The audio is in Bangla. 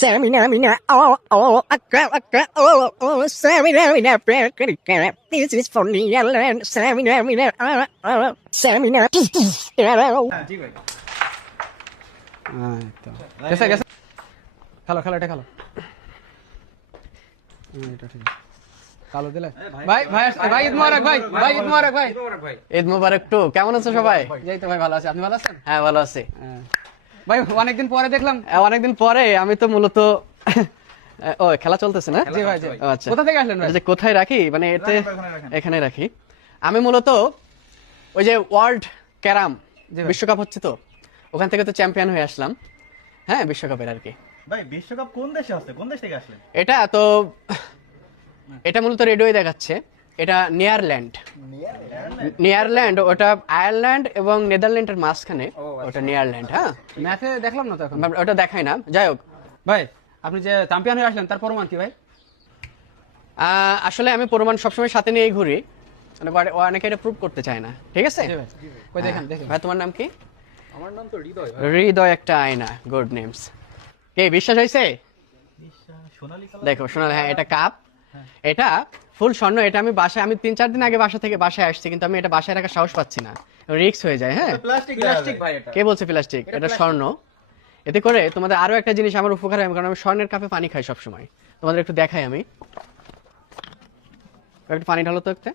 Samina, mina, oh, oh, a oh, oh, Samina, mina, this is for the island. Samina, mina, Samina, জি ভাই গেছে গেছে খেলো খেলো এটা খেলো এটা ঠিক কালো দিলে ভাই ভাই ভাই ঈদ মোবারক ভাই ভাই ঈদ মোবারক ভাই ঈদ মোবারক টু। কেমন আছো সবাই? এই তো ভাই ভালো আছি, আপনি ভালো আছেন? হ্যাঁ ভালো আছি। ভাই অনেকদিন পরে দেখলাম। অনেকদিন পরে আমি তো মূলত ও খেলা চলতেছে না? জি ভাই জি। ও, আচ্ছা। কোথা থেকে আসলেন ভাই? এটা যে কোথায় রাখি মানে এতে এখানে রাখি। আমি মূলত ওই যে ওয়ার্ল্ড ক্যারাম বিশ্বকাপ হচ্ছে তো ওখান থেকে তো চ্যাম্পিয়ন হয়ে আসলাম। হ্যাঁ বিশ্বকাপের আর কি। ভাই বিশ্বকাপ কোন দেশে হচ্ছে, কোন দেশ থেকে আসলেন? এটা তো এটা মূলত রেডিওয়ে দেখাচ্ছে। এটা নিয়ারল্যান্ড ওটা আয়ারল্যান্ড এবং নেদারল্যান্ডের মাঝখানে ওটা নিয়ারল্যান্ড। হ্যাঁ ম্যাচে দেখলাম না তো এখন। ওটা দেখাই না, যাই হোক। ভাই আপনি যে চ্যাম্পিয়ন হয়ে আসলেন তার প্রমাণ কি ভাই? আসলে আমি প্রমাণ সবসময় সাথে নিয়েই ঘুরি, মানে অনেকে এটা প্রুভ করতে চায় না। ঠিক আছে জি ভাই কই দেখেন দেখেন। ভাই, তোমার নাম কি? আমার নাম তো হৃদয় ভাই। হৃদয় একটা আয়না, গুড নেমস। কে বিশ্বাস হয়েছে? সোনালী কালার। দেখো সোনালি, হ্যাঁ এটা কাপ, এটা ফুল স্বর্ণ। এটা আমি বাসায়, আমি 3-4 দিন আগে বাসা থেকে বাসায় আসছি, কিন্তু আমি এটা বাসায় রাখার সাহস পাচ্ছি না, রিস্ক হয়ে যায়। হ্যাঁ প্লাস্টিক প্লাস্টিক ভাই এটা। কে বলছে প্লাস্টিক? এটা স্বর্ণ। এতে করে তোমাদের আরো একটা জিনিস আমার উপকার হয়, কারণ আমি স্বর্ণের কাপে পানি খাই সবসময়। তোমাদের একটু দেখাই, আমি একটু পানি ঢালো তো একটা।